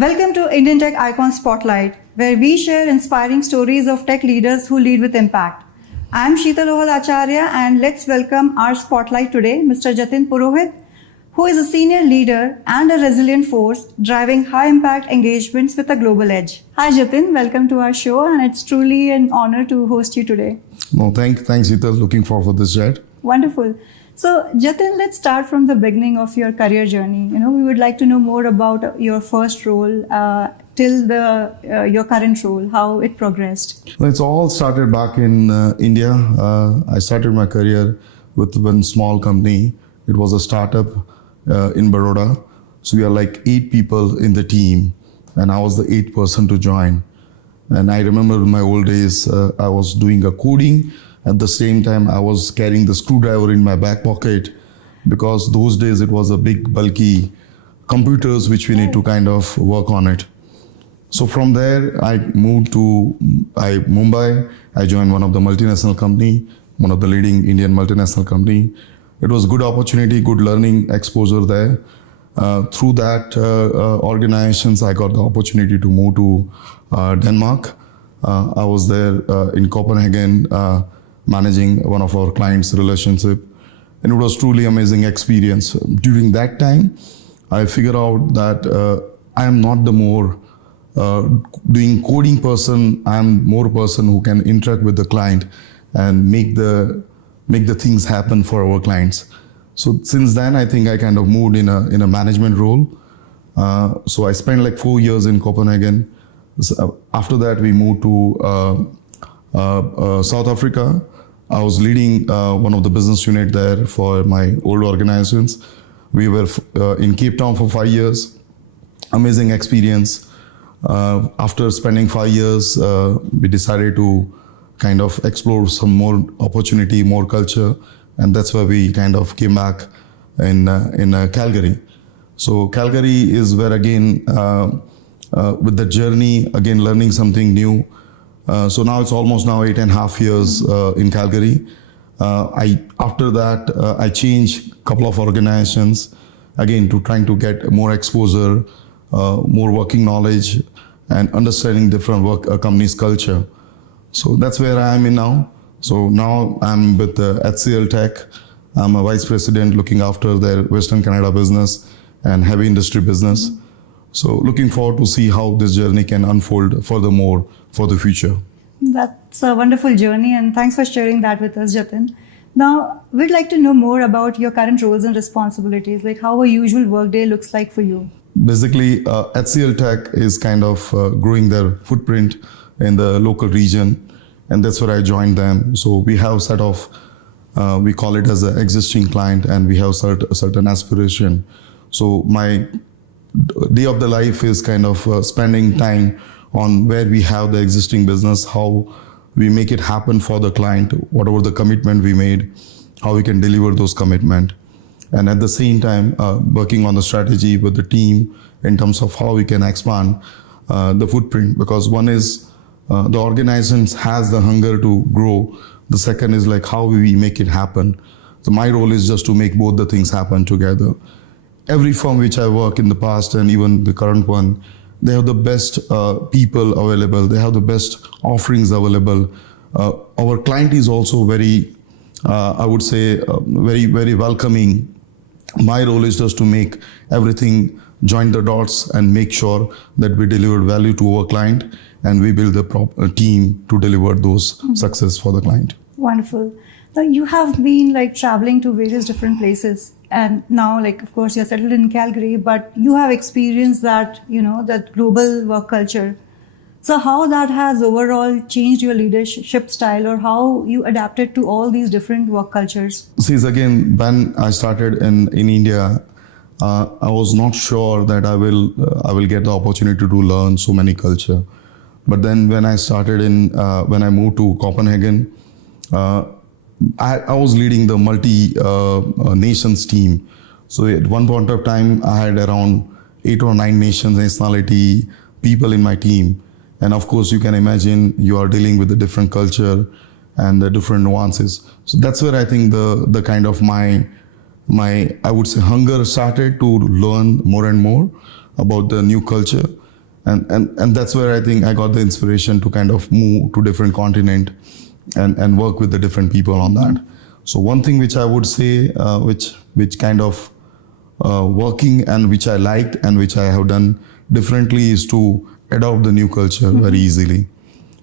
Welcome to Indian Tech Icon Spotlight, where we share inspiring stories of tech leaders who lead with impact. I'm Sheetal Acharya, and let's welcome our spotlight today, Mr. Jatin Purohit, who is a senior leader and a resilient force driving high-impact engagements with a global edge. Hi Jatin, welcome to our show, and it's truly an honor to host you today. No, thanks, Sheetal. Looking forward for this chat. Wonderful. So Jatin, let's start from the beginning of your career journey. We would like to know more about your first role till your current role, how it progressed. Well, it's all started back in India. I started my career with one small company. It was a startup in Baroda. So we are like 8 people in the team, and I was the 8th person to join. And I remember in my old days, I was doing a coding. At the same time, I was carrying the screwdriver in my back pocket, because those days it was a big, bulky computers which we need to kind of work on it. So from there, I moved to Mumbai. I joined one of the multinational company, one of the leading Indian multinational company. It was good opportunity, good learning exposure there. Through that organizations, I got the opportunity to move to Denmark. I was there in Copenhagen, managing one of our clients' relationship. And it was truly amazing experience. During that time, I figured out that I am not the more doing coding person. I am more person who can interact with the client and make the things happen for our clients. So since then, I think I kind of moved in a management role. So I spent like 4 years in Copenhagen. So after that, we moved to South Africa. I was leading one of the business unit there for my old organizations. We were in Cape Town for 5 years. Amazing experience. After spending 5 years, we decided to kind of explore some more opportunity, more culture, and that's why we kind of came back in Calgary. So Calgary is where again, with the journey, again learning something new. So now it's almost now 8.5 years in Calgary. After that, I changed a couple of organizations, again to trying to get more exposure, more working knowledge, and understanding different companies' culture. So that's where I am in now. So now I'm with HCLTech. I'm a vice president looking after their Western Canada business and heavy industry business. So looking forward to see how this journey can unfold furthermore for the future. That's a wonderful journey, and thanks for sharing that with us, Jatin. Now, we'd like to know more about your current roles and responsibilities, like how a usual workday looks like for you. Basically, HCLTech is kind of growing their footprint in the local region, and that's where I joined them. So we have set of, we call it as an existing client, and we have certain aspiration. So my day of the life is kind of spending time on where we have the existing business, how we make it happen for the client, whatever the commitment we made, how we can deliver those commitment. And at the same time, working on the strategy with the team in terms of how we can expand the footprint. Because one is the organizations has the hunger to grow. The second is like how we make it happen. So my role is just to make both the things happen together. Every firm which I work in the past and even the current one, they have the best people available. They have the best offerings available. Our client is also very, I would say, very, very welcoming. My role is just to make everything join the dots and make sure that we deliver value to our client and we build the team to deliver those success for the client. Wonderful. Now, you have been like traveling to various different places, and now, like, of course, you're settled in Calgary, but you have experienced that, that global work culture. So how that has overall changed your leadership style, or how you adapted to all these different work cultures? See, again, when I started in India, I was not sure that I will get the opportunity to learn so many culture. But then when I started when I moved to Copenhagen, I was leading the multi-nations team. So at one point of time, I had around 8 or 9 nationality people in my team. And of course, you can imagine you are dealing with a different culture and the different nuances. So that's where I think the kind of my I would say hunger started to learn more and more about the new culture. And that's where I think I got the inspiration to kind of move to different continent and work with the different people on that. So one thing which I would say, which kind of working and which I liked and which I have done differently is to adopt the new culture very easily,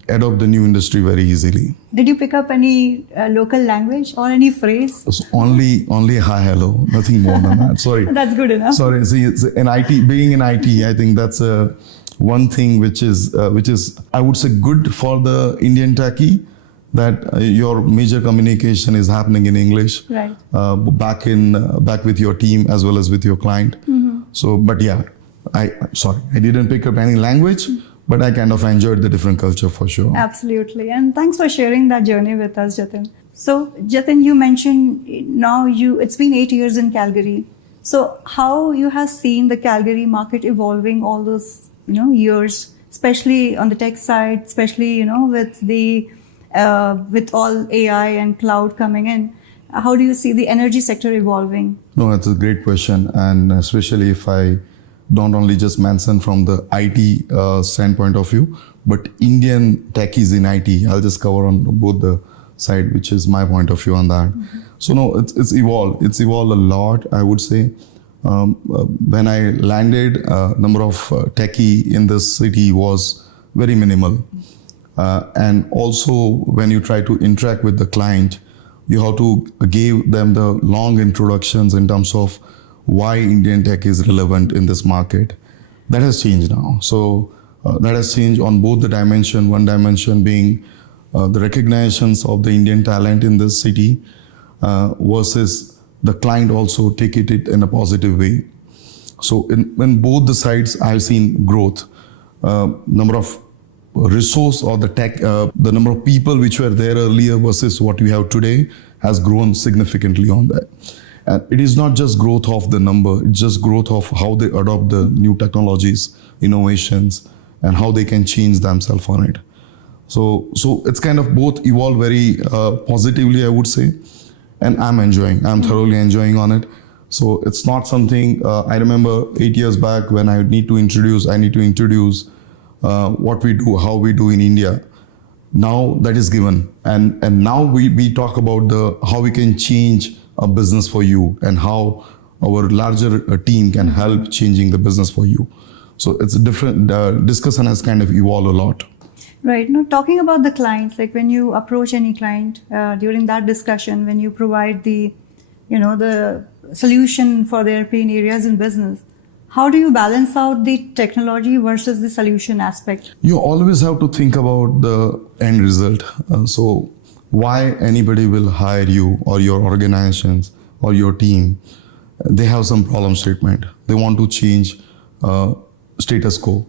adopt the new industry very easily. Did you pick up any local language or any phrase? So only hi, hello, nothing more than that. Sorry. That's good enough. Sorry, see, it's in IT, being in IT, I think that's one thing which is I would say good for the Indian techie, that your major communication is happening in English, Right. back with your team as well as with your client. So, but yeah, I didn't pick up any language, but I kind of enjoyed the different culture for sure. Absolutely. And thanks for sharing that journey with us, Jatin. So, Jatin, you mentioned now it's been 8 years in Calgary. So, how you have seen the Calgary market evolving all those years, especially on the tech side, especially with all AI and cloud coming in. How do you see the energy sector evolving? No, that's a great question, and especially if I don't only just mention from the IT standpoint of view, but Indian techies in IT. I'll just cover on both the side, which is my point of view on that. So no, it's evolved. It's evolved a lot, I would say. When I landed, number of techie in this city was very minimal. And also when you try to interact with the client, you have to give them the long introductions in terms of why Indian tech is relevant in this market. That has changed now. So that has changed on both the dimension. One dimension being the recognitions of the Indian talent in this city versus the client also take it in a positive way. So in both the sides, I've seen growth. Number of resource or the tech, the number of people which were there earlier versus what we have today has grown significantly on that. And it is not just growth of the number, it's just growth of how they adopt the new technologies, innovations, and how they can change themselves on it. So it's kind of both evolved very positively, I would say, and I'm thoroughly enjoying on it. So it's not something, I remember 8 years back when I need to introduce what we do, how we do in India. Now that is given. And now we talk about how we can change a business for you and how our larger team can help changing the business for you. So it's a different discussion has kind of evolved a lot. Right. Now, talking about the clients, like when you approach any client during that discussion, when you provide the solution for their pain areas in business, how do you balance out the technology versus the solution aspect? You always have to think about the end result. So why anybody will hire you or your organizations or your team? They have some problem statement. They want to change status quo.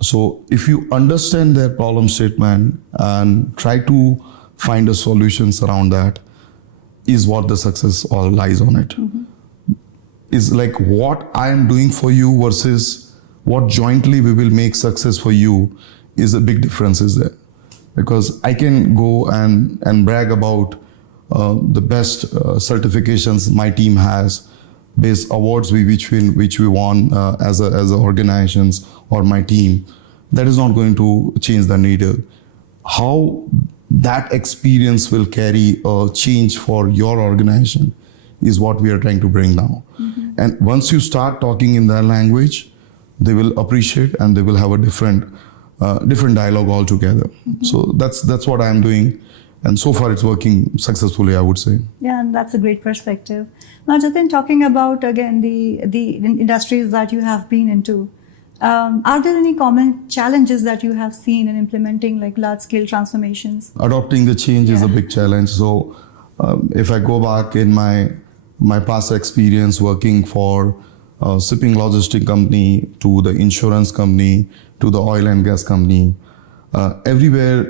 So if you understand their problem statement and try to find a solutions around that, is what the success all lies on it. Is like what I am doing for you versus what jointly we will make success for you is a big difference is there. Because I can go and brag about the best certifications my team has, based awards which we won as organizations or my team. That is not going to change the needle. How that experience will carry a change for your organization is what we are trying to bring now. And once you start talking in their language, they will appreciate and they will have a different dialogue altogether. So that's what I'm doing. And so far it's working successfully, I would say. Yeah, and that's a great perspective. Now, Jatin, talking about, again, the industries that you have been into, are there any common challenges that you have seen in implementing like large-scale transformations? Adopting the change is a big challenge. So if I go back in my past experience working for a shipping logistic company to the insurance company to the oil and gas company, everywhere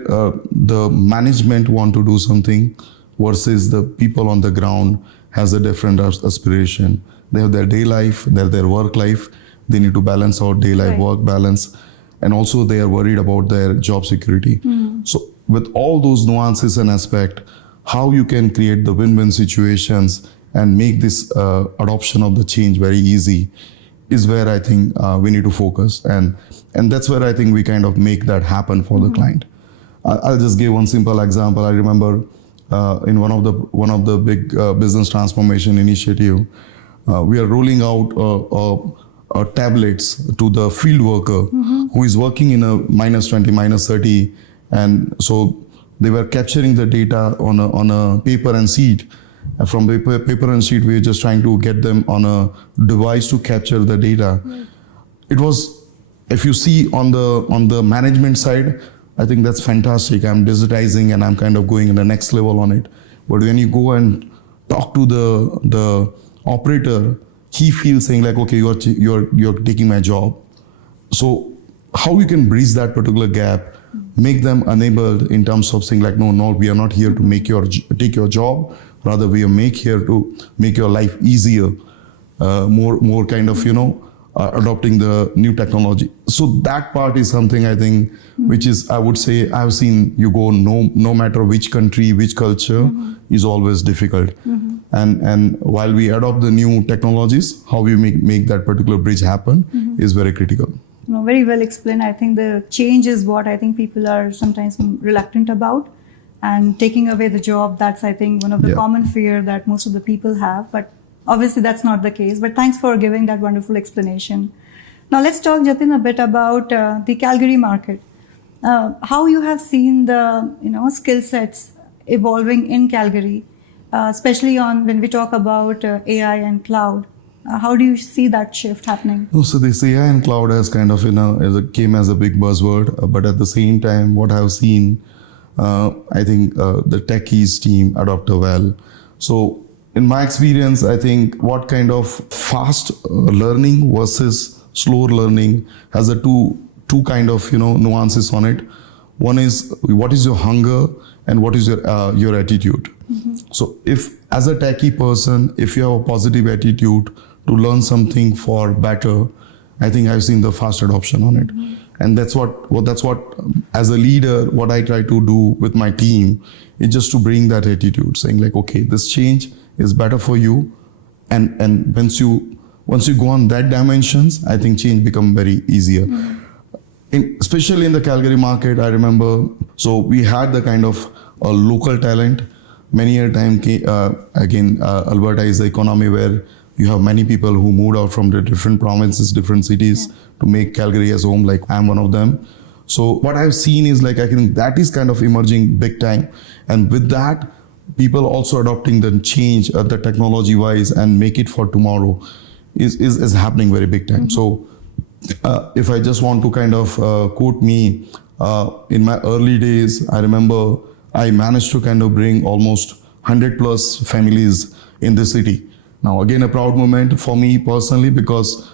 the management want to do something versus the people on the ground has a different aspiration. They have their day life, their work life. They need to balance out day life, work balance, and also they are worried about their job security. So with all those nuances and aspect, how you can create the win-win situations and make this adoption of the change very easy is where I think we need to focus. And and that's where I think we kind of make that happen for the client. I'll just give one simple example. I remember in one of the big business transformation initiative, we are rolling out tablets to the field worker who is working in a -20, -30, and so they were capturing the data on a paper and sheet. And from paper and sheet, we were just trying to get them on a device to capture the data. It was, if you see on the management side, I think that's fantastic. I'm digitizing and I'm kind of going in the next level on it. But when you go and talk to the operator, he feels saying like, okay, you're taking my job. So how you can bridge that particular gap, make them enabled in terms of saying like, no, we are not here to take your job. Rather, we are here to make your life easier, more kind of, adopting the new technology. So that part is something I think, which is, I would say, I've seen you go no matter which country, which culture, is always difficult. And while we adopt the new technologies, how we make that particular bridge happen is very critical. No, very well explained. I think the change is what I think people are sometimes reluctant about. And taking away the job, that's, I think, one of the common fear that most of the people have. But obviously, that's not the case. But thanks for giving that wonderful explanation. Now, let's talk, Jatin, a bit about the Calgary market. How you have seen the skill sets evolving in Calgary, especially when we talk about AI and cloud. How do you see that shift happening? So this AI and cloud has kind of came as a big buzzword, but at the same time, what I've seen, I think the techies team adopt well. So in my experience, I think what kind of fast learning versus slow learning has a two kind of nuances on it. One is what is your hunger and what is your attitude. So if as a techie person, if you have a positive attitude to learn something for better, I think I've seen the fast adoption on it. And that's what as a leader, what I try to do with my team is just to bring that attitude, saying like, okay, this change is better for you. And once you go on that dimensions, I think change become very easier. Especially in the Calgary market, I remember, so we had the kind of local talent. Many a time, again, Alberta is the economy where you have many people who moved out from the different provinces, different cities to make Calgary as home, like I'm one of them. So what I've seen is like, I think that is kind of emerging big time. And with that, people also adopting the change, the technology wise, and make it for tomorrow is happening very big time. So if I just want to kind of quote me, in my early days, I remember I managed to kind of bring almost 100 plus families in the city. Now, again, a proud moment for me personally, because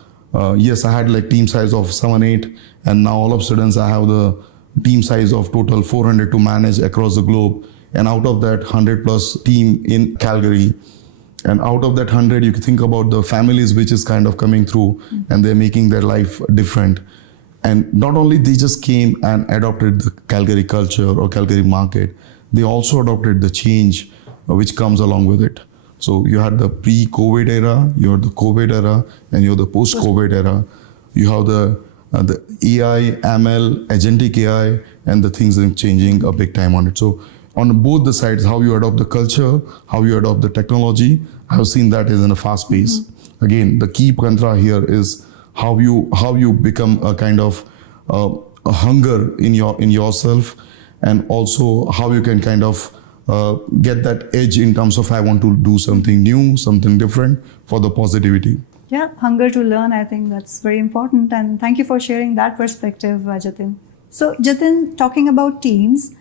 yes, I had like team size of 7, 8, and now all of a sudden I have the team size of total 400 to manage across the globe. And out of that 100 plus team in Calgary, and out of that 100, you can think about the families which is kind of coming through and they're making their life different. And not only they just came and adopted the Calgary culture or Calgary market, they also adopted the change which comes along with it. So you had the pre-COVID era, you had the COVID era, and you have the post-COVID era. You have the AI, ML, agentic AI, and the things are changing a big time on it. So on both the sides, how you adopt the culture, how you adopt the technology, I have seen that is in a fast pace. Again, the key mantra here is how you become a kind of a hunger in yourself, and also how you can kind of get that edge in terms of I want to do something new, something different for the positivity. Yeah, hunger to learn, I think that's very important. And thank you for sharing that perspective, Jatin. So Jatin, talking about teams,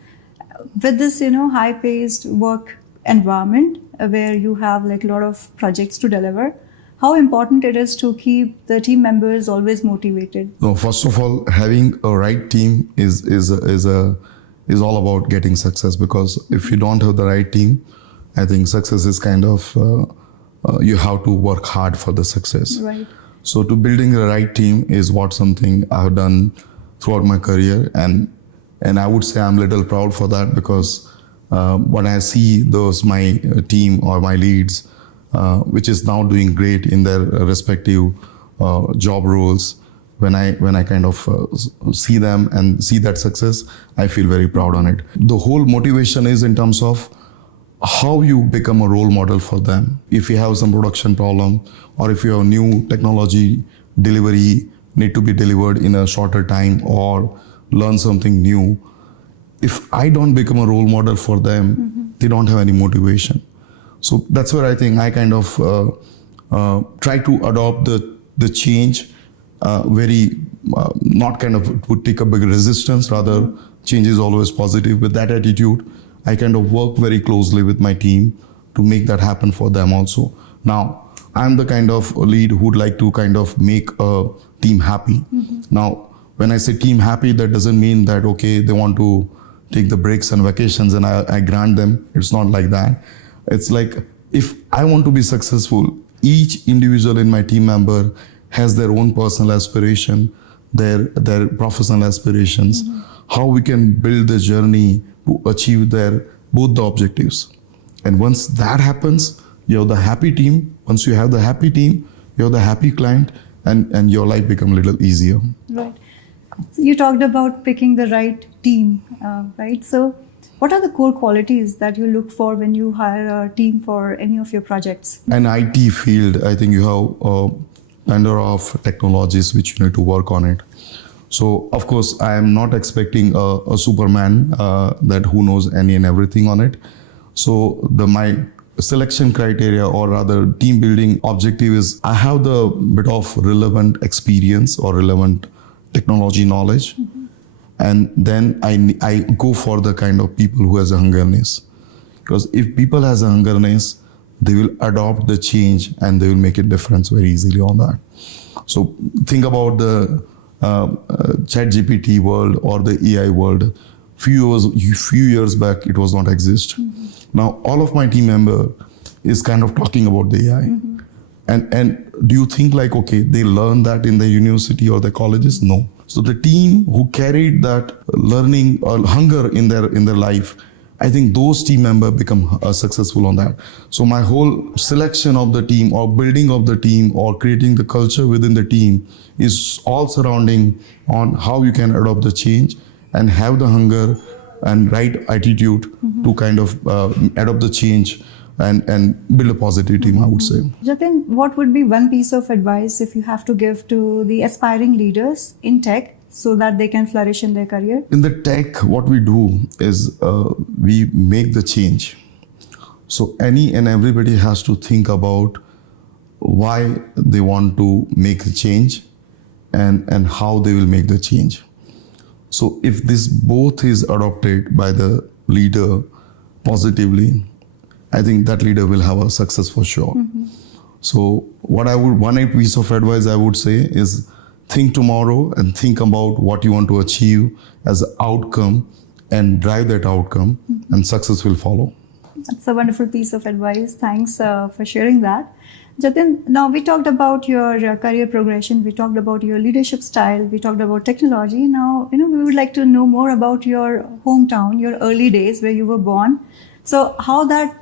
with this, high-paced work environment where you have like a lot of projects to deliver, how important it is to keep the team members always motivated? No, first of all, having a right team is all about getting success, because if you don't have the right team, I think success is kind of, you have to work hard for the success. Right. So to building the right team is something I have done throughout my career, and I would say I'm a little proud for that, because when I see my team or my leads, which is now doing great in their respective job roles, when I kind of see them and see that success, I feel very proud on it. The whole motivation is in terms of how you become a role model for them. If you have some production problem, or if you have new technology delivery need to be delivered in a shorter time, or learn something new, if I don't become a role model for them, they don't have any motivation. So that's where I think I kind of try to adopt the change, not kind of would take a big resistance, rather change is always positive. With that attitude, I kind of work very closely with my team to make that happen for them also. Now, I'm the kind of lead who'd like to kind of make a team happy. Now, when I say team happy, that doesn't mean that, okay, they want to take the breaks and vacations and I grant them. It's not like that. It's like, if I want to be successful, each individual in my team member has their own personal aspiration, their professional aspirations, how we can build the journey to achieve both the objectives. And once that happens, you have the happy team. Once you have the happy team, you have the happy client, and your life becomes a little easier. Right. So you talked about picking the right team, right? So what are the core qualities that you look for when you hire a team for any of your projects? An IT field, I think you have a number of technologies which you need to work on it. So of course, I am not expecting a Superman that who knows any and everything on it. So my selection criteria, or rather team building objective, is I have the bit of relevant experience or relevant technology knowledge. And then I go for the kind of people who has a hungerness. Because if people has a hungerness, they will adopt the change and they will make a difference very easily on that. So think about the ChatGPT world or the AI world. Few years back, it was not exist. Now all of my team member is kind of talking about the AI. And do you think like, okay, they learn that in the university or the colleges? No. So the team who carried that learning or hunger in their life, I think those team members become successful on that. So my whole selection of the team, or building of the team, or creating the culture within the team is all surrounding on how you can adopt the change and have the hunger and right attitude to kind of adopt the change and build a positive team, I would say. Jatin, what would be one piece of advice if you have to give to the aspiring leaders in tech so that they can flourish in their career? In the tech, what we do is we make the change. So any and everybody has to think about why they want to make the change and how they will make the change. So if this both is adopted by the leader positively, I think that leader will have a success for sure. So one piece of advice I would say is think tomorrow and think about what you want to achieve as an outcome and drive that outcome, and success will follow. That's a wonderful piece of advice. Thanks for sharing that. Jatin, now we talked about your career progression, we talked about your leadership style, we talked about technology. Now, we would like to know more about your hometown, your early days where you were born. So how that,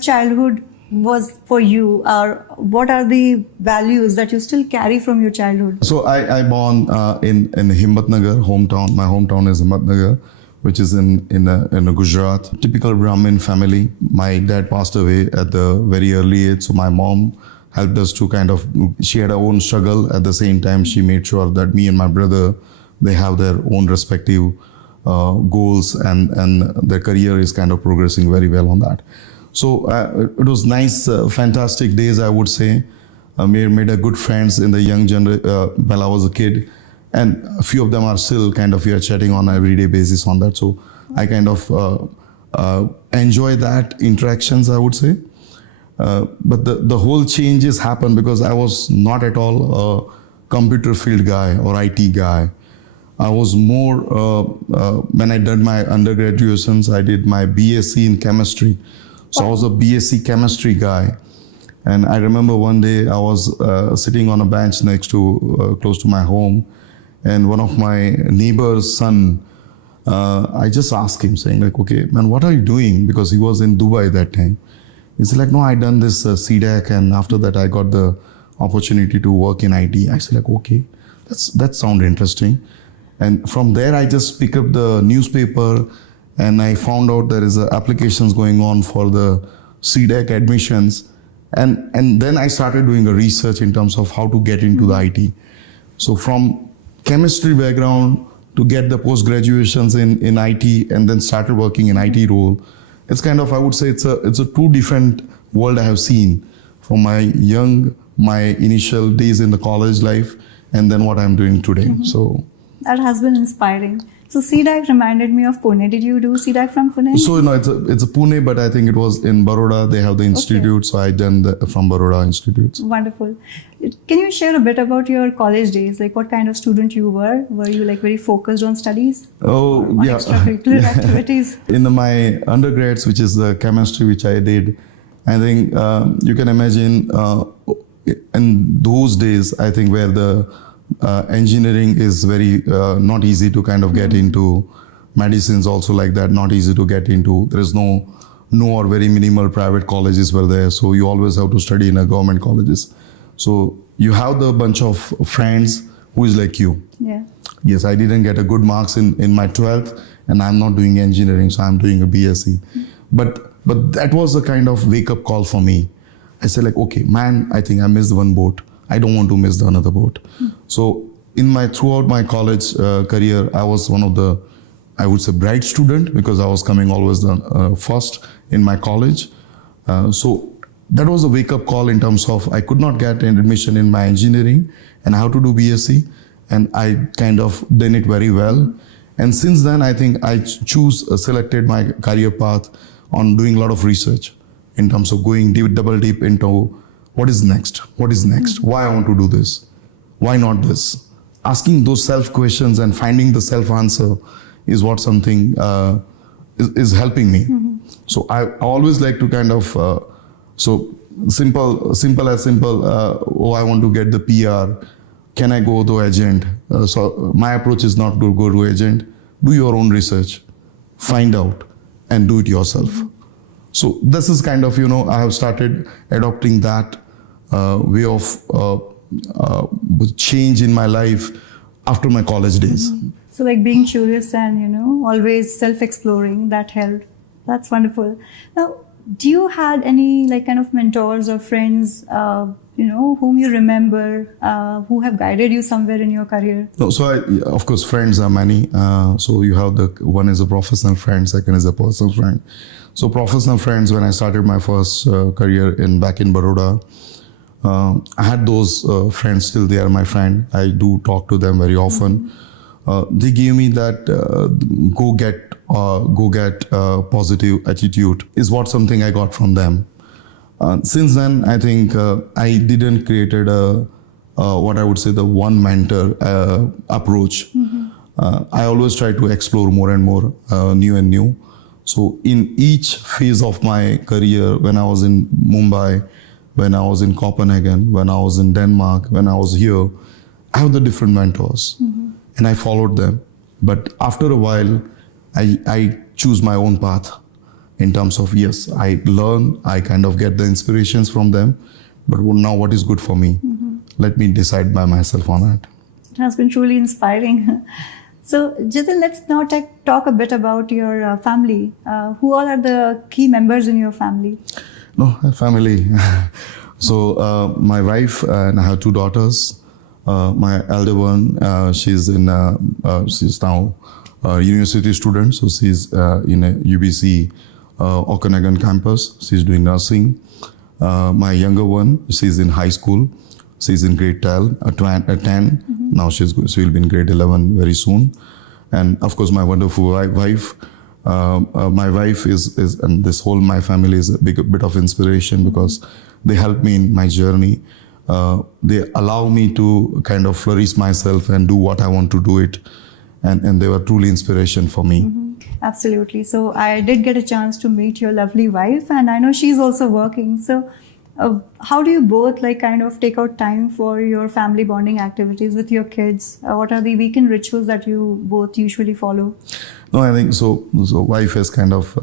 childhood was for you, or what are the values that you still carry from your childhood? So I born in Himmatnagar, hometown. My hometown is Himmatnagar, which is in Gujarat. Typical Brahmin family. My dad passed away at the very early age, so my mom helped us to kind of, she had her own struggle. At the same time, she made sure that me and my brother, they have their own respective goals, and their career is kind of progressing very well on that. So it was nice, fantastic days, I would say. Made a good friends in the young while I was a kid. And a few of them are still kind of, we are chatting on an everyday basis on that. So I kind of enjoy that interactions, I would say. But the whole changes happened because I was not at all a computer field guy or IT guy. I was more, when I did my undergraduations, I did my BSc in chemistry. So I was a BSc chemistry guy. And I remember one day I was sitting on a bench close to my home, and one of my neighbor's son, I just asked him saying like, okay, man, what are you doing? Because he was in Dubai that time. He's like, no, I done this CDAC, and after that I got the opportunity to work in IT. I said like, okay. that sound interesting. And from there, I just pick up the newspaper, and I found out there is applications going on for the CDEC admissions. And then I started doing a research in terms of how to get into the IT. So from chemistry background to get the post-graduations in IT, and then started working in IT role. It's kind of, I would say it's a two different world I have seen from my initial days in the college life, and then what I'm doing today. So that has been inspiring. So CDAC reminded me of Pune. Did you do CDAC from Pune? So it's a Pune, but I think it was in Baroda. They have the institute, okay. So I done from Baroda Institute. Wonderful. Can you share a bit about your college days? Like what kind of student you were? Were you like very focused on studies? Oh, on yeah. Extracurricular activities? In my undergrads, which is the chemistry, which I did, I think you can imagine in those days, I think where the engineering is very not easy to kind of get into. Medicines also like that, not easy to get into. There is no or very minimal private colleges were there, so you always have to study in a government colleges. So you have the bunch of friends who is like you. Yeah. Yes, I didn't get a good marks in my 12th, and I'm not doing engineering, so I'm doing a BSc. But that was a kind of wake up call for me. I said like, okay, man, I think I missed one boat. I don't want to miss the another boat. So throughout my college career, I was one of the, I would say, bright student, because I was coming always the first in my college. So that was a wake up call in terms of I could not get an admission in my engineering and how to do BSc, and I kind of done it very well. And since then, I think I selected my career path on doing a lot of research in terms of going double deep into what is next? What is next? Why I want to do this? Why not this? Asking those self questions and finding the self answer is what something is helping me. So I always like to kind of, so simple as simple, I want to get the PR. Can I go to agent? So my approach is not to go to agent. Do your own research, find out, and do it yourself. So this is kind of, I have started adopting that way of change in my life after my college days. So like being curious and, always self-exploring, that helped. That's wonderful. Now, do you had any like kind of mentors or friends, whom you remember, who have guided you somewhere in your career? No, so of course, friends are many. So you have one is a professional friend, second is a personal friend. So professional friends, when I started my first career back in Baroda, I had those friends still. They are my friend. I do talk to them very often. They gave me that go get positive attitude is what something I got from them. Since then, I think I didn't created what I would say the one mentor approach. I always try to explore more and more new and new. So in each phase of my career, when I was in Mumbai, when I was in Copenhagen, when I was in Denmark, when I was here, I have the different mentors and I followed them. But after a while, I choose my own path in terms of, yes, I learn, I kind of get the inspirations from them, but now what is good for me? Let me decide by myself on that. It has been truly inspiring. So, Jatin, let's now talk a bit about your family. Who all are the key members in your family? No, family. So, my wife and I have two daughters. My elder one, she's now a university student. So, she's in a UBC Okanagan campus. She's doing nursing. My younger one, she's in high school. She's in grade 10. Now she will be in grade 11 very soon. And of course, my wonderful wife. My wife is, and this whole my family is a bit of inspiration because they help me in my journey. They allow me to kind of flourish myself and do what I want to do it. And they were truly inspiration for me. Absolutely. So I did get a chance to meet your lovely wife, and I know she's also working. So how do you both like kind of take out time for your family bonding activities with your kids? What are the weekend rituals that you both usually follow? No, I think so wife is kind of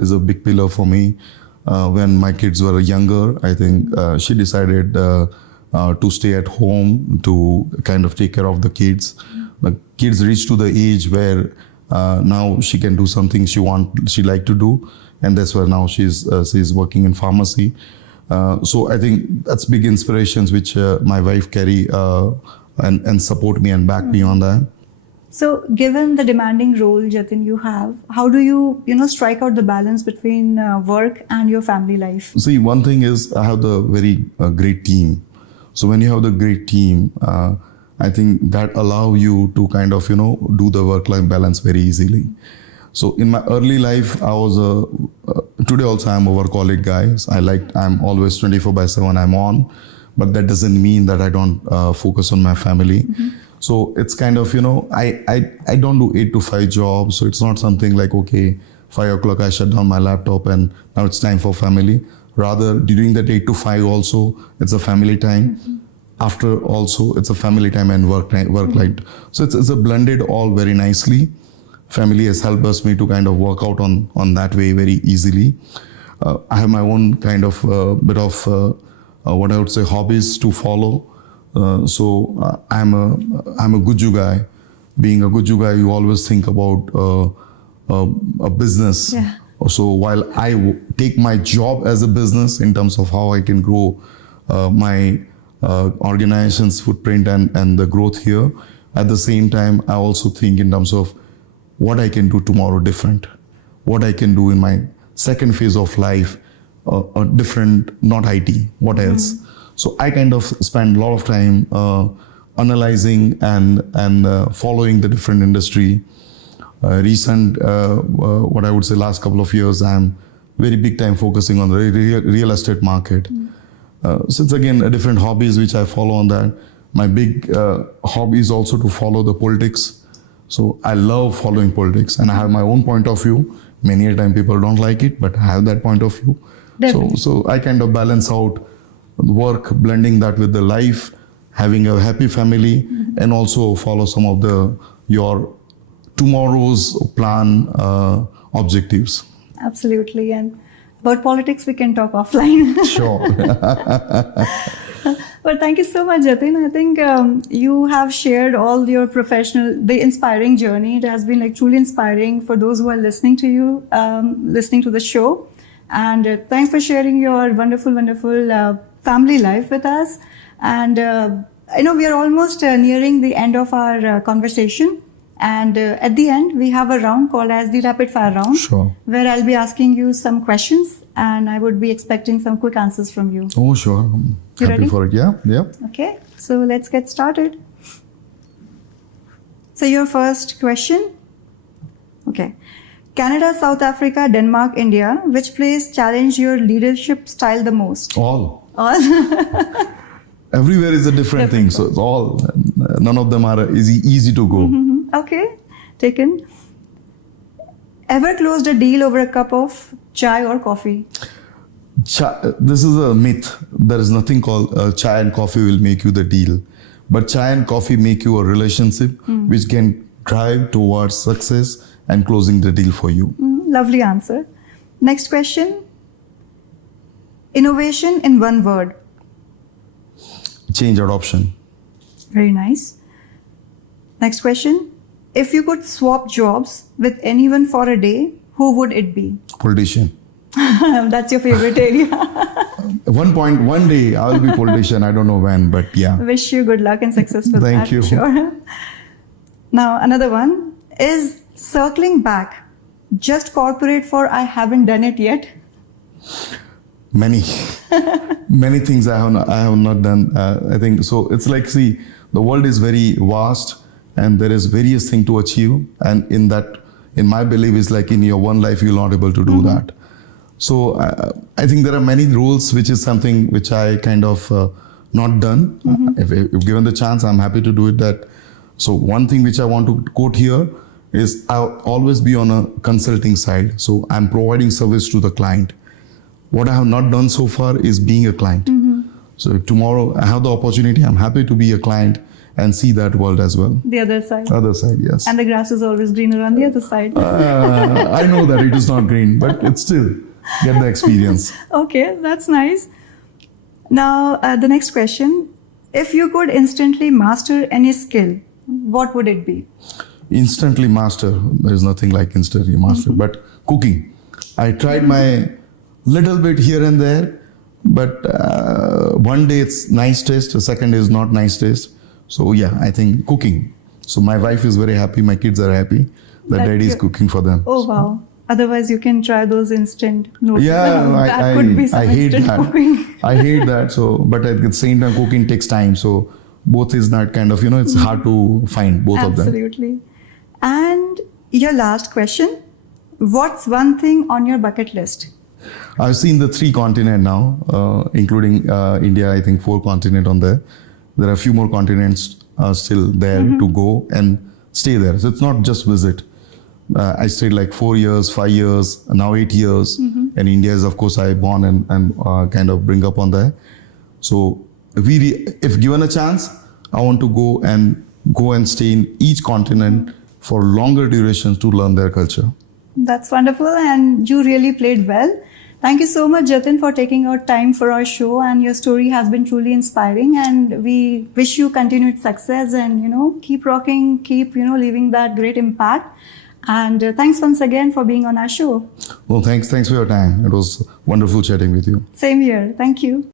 is a big pillar for me. When my kids were younger, I think she decided to stay at home, to kind of take care of the kids. The kids reach to the age where now she can do something she like to do, and that's where now she's working in pharmacy. So I think that's big inspirations which my wife carry and support me and back me on that. So, given the demanding role, Jatin, you have, how do you strike out the balance between work and your family life? See, one thing is I have the very great team. So when you have the great team, I think that allow you to kind of, do the work-life balance very easily. So in my early life, I was today also I'm a workaholic guy. I'm always 24/7 I'm on, but that doesn't mean that I don't focus on my family. Mm-hmm. So it's kind of, I don't do 8 to 5 jobs. So it's not something like, okay, 5 o'clock I shut down my laptop and now it's time for family. Rather, during that 8 to 5 also, it's a family time. Mm-hmm. After also, it's a family time and work life. So it's a blended all very nicely. Family has helped us me to kind of work out on that way very easily. I have my own kind of bit of what I would say hobbies to follow. So I'm a Guju guy. Being a Guju guy, you always think about a business. Yeah. So while I take my job as a business in terms of how I can grow my organization's footprint and the growth here, at the same time, I also think in terms of what I can do tomorrow different, what I can do in my second phase of life, a different, not IT, what else. So I kind of spend a lot of time analyzing and following the different industry. What I would say last couple of years, I'm very big time focusing on the real estate market. So it's again a different hobbies which I follow on that. My big hobby is also to follow the politics. So I love following politics and I have my own point of view. Many a time people don't like it, but I have that point of view. So I kind of balance out work, blending that with the life, having a happy family, and also follow some of your tomorrow's plan objectives. Absolutely. And about politics, we can talk offline. Sure. But thank you so much, Jatin. I think you have shared all your the inspiring journey. It has been like truly inspiring for those who are listening to you, listening to the show. And thanks for sharing your wonderful family life with us. And I know we are almost nearing the end of our conversation. And at the end, we have a round called as the rapid fire round. Sure. Where I'll be asking you some questions and I would be expecting some quick answers from you. Oh, sure. I'm You happy ready? for it. Yeah. Okay, so let's get started. So your first question. Okay. Canada, South Africa, Denmark, India. Which place challenged your leadership style the most? All. All. Everywhere is a different thing. So it's all. None of them are easy to go. Okay, taken. Ever closed a deal over a cup of chai or coffee? This is a myth. There is nothing called chai and coffee will make you the deal. But chai and coffee make you a relationship which can drive towards success and closing the deal for you. Lovely answer. Next question. Innovation in one word. Change adoption. Very nice. Next question. If you could swap jobs with anyone for a day, who would it be? Politician. That's your favorite area. One day I will be politician. I don't know when, but yeah. Wish you good luck and success with that. Thank you. Sure. Now, another one. Is circling back just corporate for I haven't done it yet? Many things I have not done. I think so. It's like, see, the world is very vast and there is various things to achieve. And in my belief is like in your one life, you're not able to do that. So I think there are many rules, which is something which I kind of not done. If given the chance, I'm happy to do it. So one thing which I want to quote here is I'll always be on a consulting side. So I'm providing service to the client. What I have not done so far is being a client. So if tomorrow I have the opportunity, I'm happy to be a client and see that world as well. The other side. Other side, yes. And the grass is always greener on the other side. I know that it is not green, but it's still get the experience. Okay, that's nice. Now, the next question. If you could instantly master any skill, what would it be? Instantly master. There's nothing like instantly master, but cooking. I tried my little bit here and there, but one day it's nice taste, the second day is not nice taste. So yeah, I think cooking. So my wife is very happy, my kids are happy that That daddy is you- cooking for them. Oh wow. Otherwise, you can try those instant noodles. Yeah, that could be some I hate instant that. cooking. I hate that. So, but at the same time, cooking takes time. So, both is not kind of, it's hard to find both of them. Absolutely. And your last question, what's one thing on your bucket list? I've seen the 3 continents now, including India. I think 4 continents on there. There are a few more continents still there to go and stay there. So it's not just visit. I stayed like 4 years, 5 years, now 8 years. And India is, of course, I born and kind of bring up on there. So if given a chance, I want to go and stay in each continent for longer durations to learn their culture. That's wonderful, and you really played well. Thank you so much, Jatin, for taking out time for our show, and your story has been truly inspiring, and we wish you continued success and, keep rocking, keep, leaving that great impact. And thanks once again for being on our show. Well, thanks for your time. It was wonderful chatting with you. Same here. Thank you.